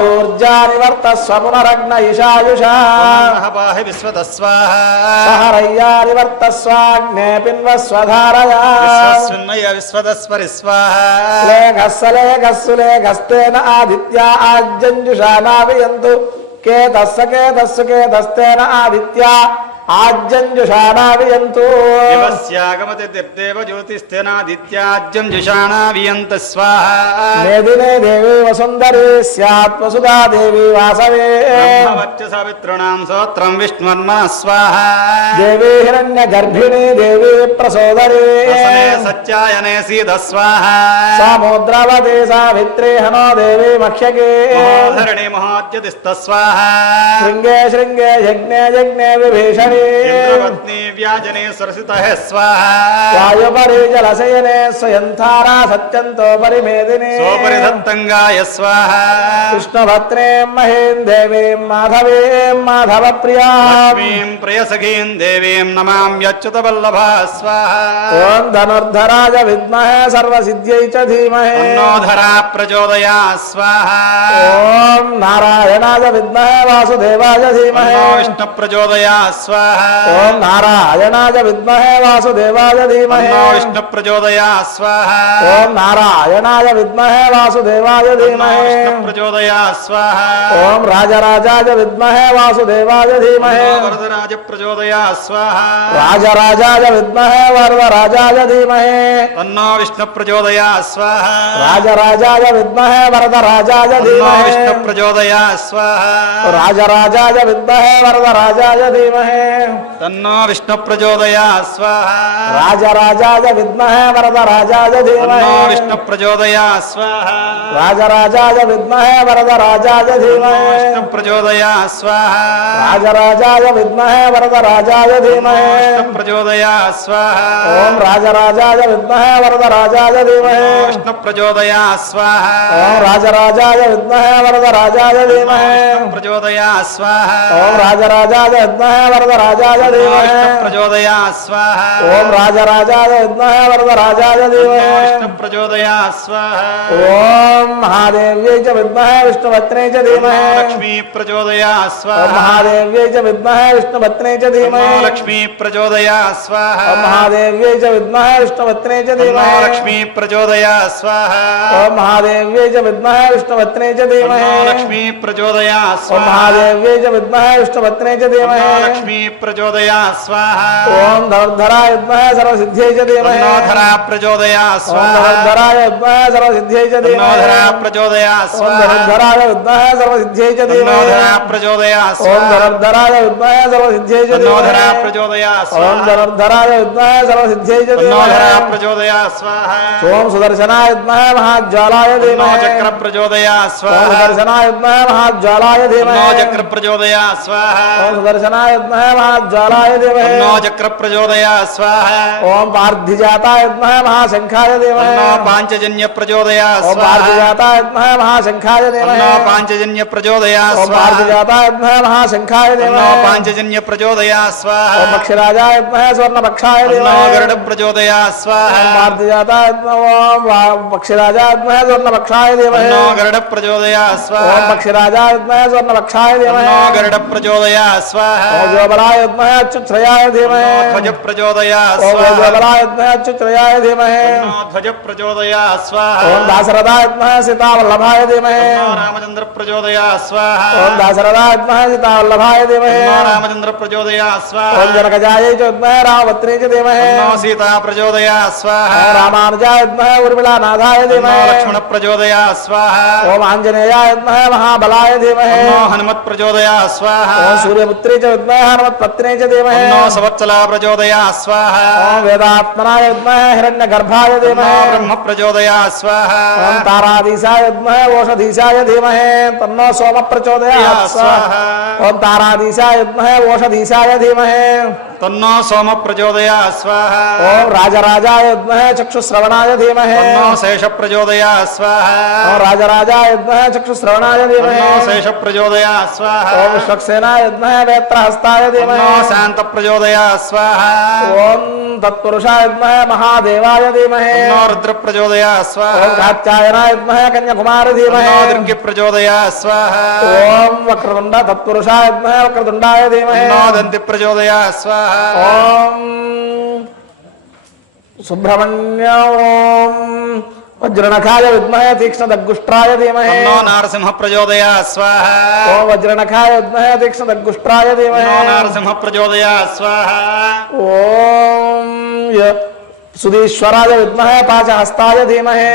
పునరూర్జానివర్తస్వ పునరగ్న ఇషాయుషా పాహి విశ్వతస్వాహ సహరయ్యానివర్తస్వాగ్నే పిన్వస్వధారయా విశ్వస్సున్నయ విశ్వతస్వరి స్వాహ లేఘస్సు లేఘస్సు లేఘస్తేన ఆదిత్యా ఆజ్యంజుషా నావియంతు కేతస్స కేతస్సు కేతస్తేన ఆదిత్యా. ఆజ్యంజుషా నావియంతు దివస్యాగమతి దిర్దేవ జ్యోతిస్థేనాదిత్యాజ్యం జుషాణా వియంత స్వాహ మేదినే దేవి వసుందరీ స్యాత్ వసుదా దేవి వాసవే బ్రహ్మవచ్చ సవితృణాం సోత్రం విష్ణుర్మన స్వాహ దేవి హిరణ్య గర్భిణీ దేవి ప్రసోదరీ సత్యాయనే సీద స్వాహ సాముద్రవతి సావిత్రీ హనో దేవి మక్ష్యకే మహోధరణి మహోద్యతిస్త స్వాహ శృంగే శృంగే యజ్ఞే యజ్ఞే విభీషణి వ్యాజనే సరసిత. స్వాహ. వాయుపరి జలశయనే స్వయంధారా సత్యంతో పరిమేదిని. సోపరిధత్తంగాయ స్వాహ కృష్ణభద్రే మహేం దేవీం మాధవీం మాధవ ప్రియా ప్రియసఖీం దేవీం నమామ్యచ్యుత వల్లభా స్వాహ. ఓం ధనుర్ధరాజ విద్మహే సర్వసిద్ధ్యై చ ధీమహే. తన్నోధరా ప్రచోదయా స్వాహ. ఓం నారాయణాయ విద్మహే వాసుదేవాయ ధీమహే. విష్ణు ప్రచోదయా స్వాహ. ओम नारायणाय विद्महे वासुदेवाय धीमहि। विष्णु प्रचोदया स्वाहा। ओम नारायणाय विद्महे वासुदेवाय धीमहि। विष्णु प्रचोदया स्वाहा। ओम राजराजाय विद्महे वासुदेवाय धीमहि। वरदराज प्रचोदया स्वाहा। राजराजाय विद्महे वरदराजाय धीमहि। तन्नो विष्णु प्रचोदया स्वाहा। राजराजाय विद्महे वरदराजाय धीमहि। विष्णु प्रचोदया स्वाहा। राजराजाय विद्महे वरदराजाय धीमहि। विष्णु प्रचोदया स्वाहा राजा राजा विद्मह वरद राजा विष्णु प्रचोदया स्वाहा राजा राजा विद्मह वरद राजा विष्णु प्रचोदया स्वाहा राजा राजा विद्मह वरद राजा विष्णु प्रचोदया स्वाहा ओम राजा राजा विद्मह वरद राजा विष्णु प्रचोदया स्वाहा ओम राजा राजा विद्मह वरद राजा विष्णु प्रचोदया स्वाहा ओम राजा राजा विद्मह वरद राजाय देव प्रचोदया स्वाहा ओम राजराजाय विद्महे देव प्रचोदया स्वाहा ओम महादेव्यै च च लक्ष्मी प्रचोदया स्वाहा महादेव्यै च विद्महे च लक्ष्मी प्रचोदया स्वाहा महादेव्यै च विद्महे च लक्ष्मी प्रचोदया स्वाहा ओम महादेव्यै च विद्महे च लक्ष्मी प्रचोदया स्वाहा महादेव्यै च च लक्ष्मी చ చ ప్రచోదయా స్వాహ ఓం ధనుర్ధరాయ విద్మహే సర్వసిద్ధ్యై చ ధీమహే తన్నోధరా ప్రచోదయా స్వాహ ధనుర్ధరాయ విద్మహే సర్వసిద్ధ్యై చ ధీమహే తన్నోధరా ప్రచోదయా స్వాహ ధనుర్ధరాయ విద్మహే సర్వసిద్ధ్యై చ ధీమహే తన్నోధరా ప్రచోదయా స్వాహ ధనుర్ధరాయ విద్మహే సర్వసిద్ధ్యై చ తన్నోధరా ధీమహే ప్రచోదయా స్వాహ ధనుర్ధరాయ విద్మహే సర్వసిద్ధ్యై చ తన్నోధరా ధీమహే ప్రచోదయా స్వాహ ఓం సుదర్శనాయ విద్మహే మహాజ్వాలాయ ధీమహే చక్ర ప్రచోదయా స్వాహ సుదర్శనాయ విద్మహే మహాజ్వాలాయ ధీమహే చక్ర ప్రచోదయా స్వాహ సుదర్శనాయ విద్మహే महाज्वालाय देवहे नो चक्र प्रचोदया स्वाहा। ओम पार्थिजाताय नमः महाशंखाय देवहे नो पांचजन्य प्रचोदया स्वाहा। ओम पार्थिजाताय महाशंखाय देवहे पांचजन्य प्रचोदया स्वाहा। ओम पार्थिजाताय नमः महाशंखाय देवहे नो पांचजन्य प्रचोदय स्वाहा। ओम पक्षराजाय नमः स्वर्णपक्षाय देवहे नो गरुड प्रचोदय स्वाहा। ओम पार्थिजाताय नमः पक्षराजाय नमः स्वर्णपक्षाय देवहे नो गरुड प्रचोदय स्वाहा। ओम पक्षराजाय नमः स्वर्णपक्षाय देवहे नो गरुड प्रचोदय स्वाहा। ओम प्रज्वलायत्मय अच्युत्रयाय धीमहे ध्वज प्रचोदया ओम प्रज्वलायत्मय अच्युत्रयाय धीमहे। ध्वज प्रचोदया स्वाहा। ओम दासरथायत्मय सीतावल्लभाय धीमहे। रामचंद्र प्रचोदया स्वाहा। ओम दासरथायत्मय सीतावल्लभाय धीमहे। रामचंद्र प्रचोदया स्वाहा। ओम जनकजाय चोद्मय रामवत्रे च धीमहे। सीता प्रचोदया स्वाहा। रामानुजायत्मय उर्मिलानाथाय धीमहे। लक्ष्मण प्रचोदया स्वाहा। ओम आंजनेयायत्मय महाबलाय धीमहे। हनुमत प्रचोदया स्वाहा। ओम सूर्यपुत्री च विद्महे हनुमत पत्नी च सवत्सला प्रचोदया स्वाहा ओम वेदात्मनाय ब्रह्म प्रचोदया स्वाह ताराधीशा ताराधीशाय विद्महे ओषधीशाय धीमहे तन्नो सोम प्रचोदया स्वाहा ओम ताराधीशा विद्महे ओषधीशाय धीमहे तन्नो सोम प्रचोदया स्वाहा ओम राजा राजराजाय चक्षु श्रवणाय धीमहे। तन्नो शेष प्रचोदया स्वाहा ओम राजा राजराजाय चक्षु श्रवणाय धीमहे। तन्नो शेष प्रचोदया स्वाहा ओम विश्वक्सेनाय वेत्र हस्ताय धीमहे। तन्नो शांत प्रचोदया स्वाहा ओम तत्पुरुषा विद्महे महादेवाय धीमहे। तन्नो रुद्र प्रचोदया स्वाहा ओम कात्यायना कात्यायनाय कन्या कुमार धीमहे। तन्नो दुर्गे प्रचोदया स्वाहा ओम वक्रतुंड तत्पुरुषा विद्महे वक्रतुंडाय धीमहे। तन्नो दंति प्रचोदया स्वाहा సుబ్రహ్మణ్య ఓం వజ్రనఖాయ విద్మహే తీక్ష్ణ దగ్గుష్ట్రాయ ధీమహే. నారసింహ ప్రచోదయా స్వాహ. ఓం వజ్రనఖాయ విద్మహే తీక్ష్ణ దగ్గుష్ట్రాయ ధీమహే. నారసింహ ప్రచోదయా స్వాహ. ఓం సుధీశ్వరాయ విద్మహే పాచహస్తాయ ధీమహే.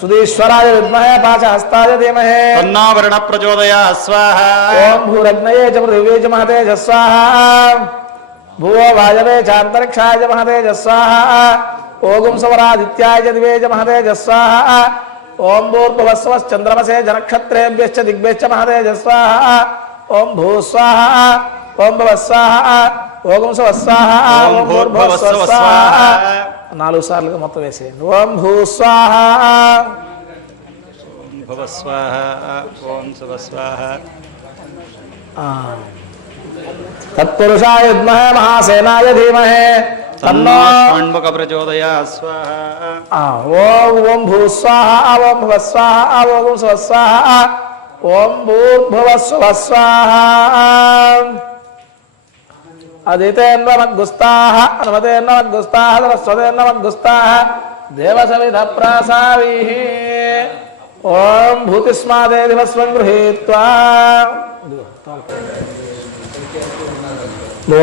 सुधीश्वराय विद्महे पाचहस्ताय धीमहे तन्नावरण प्रचोदया स्वाहा ओम भूरग्नये च च महतेज स्वाहा भुवो वायवे च महतेज स्वाहा सवरादित्याय च दिवे च महतेज स्वाहा ओम जनक्षत्रेभ्यश्च दिग्भ्यश्च महतेज स्वाहा ओम ओम सवस्वाहा ओम నాలుగు సార్లుగా మొత్తం వేసేయండి ఓం భూస్వాహ భవ స్వాహ ఓం శుభ స్వాహ తత్పురుషాయ విద్మహే మహాసేనాయ ధీమహే తన్నో తన్నో షణ్ముఖ ప్రచోదయా స్వాహ ఆ, ఓం ఓం భూస్వాహ ఓం భువస్వాహ ఓం స్వస్వాహ ఓం భూర్భువస్వస్వాహ అదితేన్వమద్గుస్తాహ నమతేన్వమద్గుస్తాహ సరస్వతేన్వమద్గుస్తాహ దేవసవిధ ప్రాసావీ ఓం భూతిస్మాదే దివస్వం గృహీత్వా.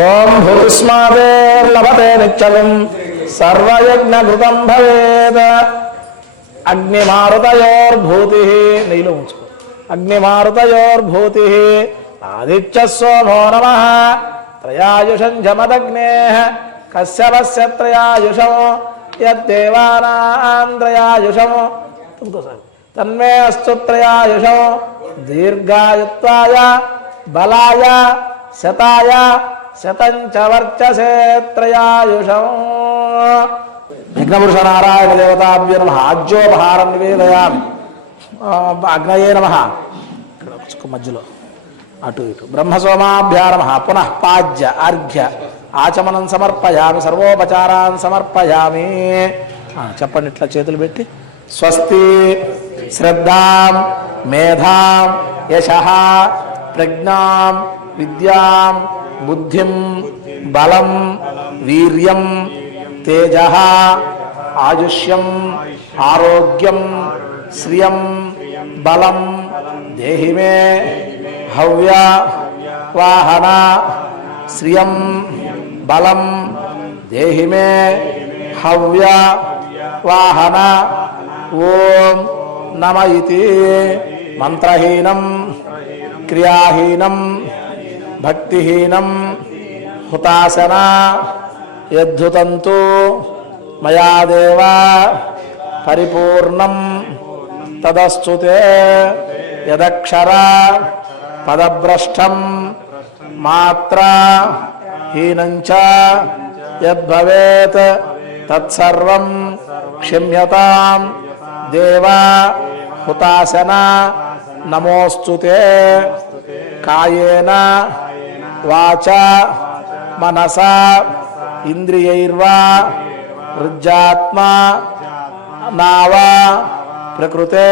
ఓం భూతిస్మాదేర్లభతే నిత్యలం సర్వయజ్ఞఘృతం భవేద అగ్నిమారుతయోర్భూతి నీలో ఉంచుకో. అగ్నిమారుతయోర్భూతి ఆదిత్య సోమో నమ. త్రయాయుషం జమదగ్నే కశ్యపస్య త్రయాయుషం యద్దేవానాం త్రయాయుషం तुमको साहब तन्मे अस्तु त्रयायुषो दीर्घायुत्वाय बलाय शताय శతంచ వర్చసే త్రయాయుషం విఘ్నపురుష నారాయణ దేవతాభ్య నమ ఆజ్యోపహారం నివేదయామి ఆ, అగ్నయే నమ ఇక్కడ చుక్క మధ్యలో అటు ఇటు. బ్రహ్మసోమాభ్యారమ. పునః పాజ్య అర్ఘ్య ఆచమనం సమర్పయామి. సర్వోపచారాన్ సమర్పయామి. చెప్పండి ఇట్లా చేతులు పెట్టి. స్వస్తి శ్రద్ధాం మేధాం యశ ప్రజ్ఞాం విద్యాం బుద్ధిం బలం వీర్యం తేజ ఆయుష్యం ఆరోగ్యం శ్రియం బలం దేహిమే హవ్య వాహన శ్రియం బలం దేహిమే హవ్య వాహన ఓం నమ ఇది మంత్రహీనం క్రియాహీనం భక్తిహీనం హుతాసన యద్ధుతంతు మయాదేవ పరిపూర్ణం తదస్తుతే యదక్షర पदभ्रष्टम मात्रा हीनंच यद्भवेत् तत्सर्वं क्षम्यतां देवा हुतासना नमोऽस्तु ते। कायेन, वाचा, मनसा, इन्द्रियैर्वा ऋज्जात्मा नावा, प्रकृते,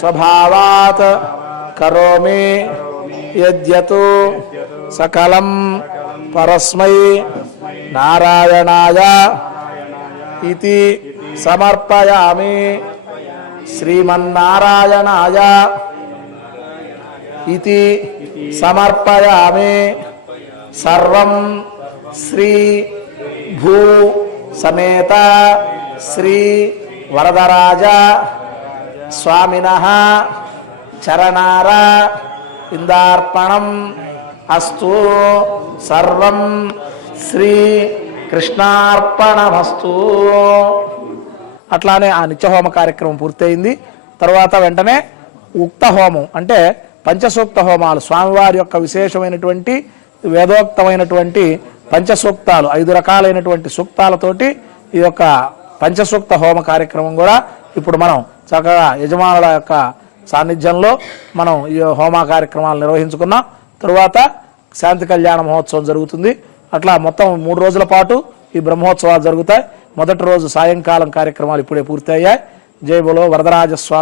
स्वभावात्। కరోమి యద్యతు సకలం పరస్మై నారాయణాయ ఇది సమర్పయామి శ్రీమన్నారాయణాయ ఇది సమర్పయామి సర్వం శ్రీ భూ సమేత శ్రీ వరదరాజ స్వామిన చరణార ఇందార్పణం అస్తు సర్వం శ్రీ కృష్ణార్పణమస్తు అట్లానే ఆ నిత్యహోమ కార్యక్రమం పూర్తయింది. తర్వాత వెంటనే ఉక్త హోమం అంటే పంచసూక్త హోమాలు స్వామివారి యొక్క విశేషమైనటువంటి వేదోక్తమైనటువంటి పంచసూక్తాలు ఐదు రకాలైనటువంటి సూక్తాలతోటి ఈ యొక్క పంచసూక్త హోమ కార్యక్రమం కూడా ఇప్పుడు మనం చక్కగా యజమానుల యొక్క సాన్నిధ్యంలో మనం ఈ హోమ కార్యక్రమాలు నిర్వహించుకున్నాం. తరువాత శాంతి కళ్యాణ మహోత్సవం జరుగుతుంది. అట్లా మొత్తం మూడు రోజుల పాటు ఈ బ్రహ్మోత్సవాలు జరుగుతాయి. మొదటి రోజు సాయంకాలం కార్యక్రమాలు ఇప్పుడే పూర్తయ్యాయి. జై బలో వరదరాజస్వామి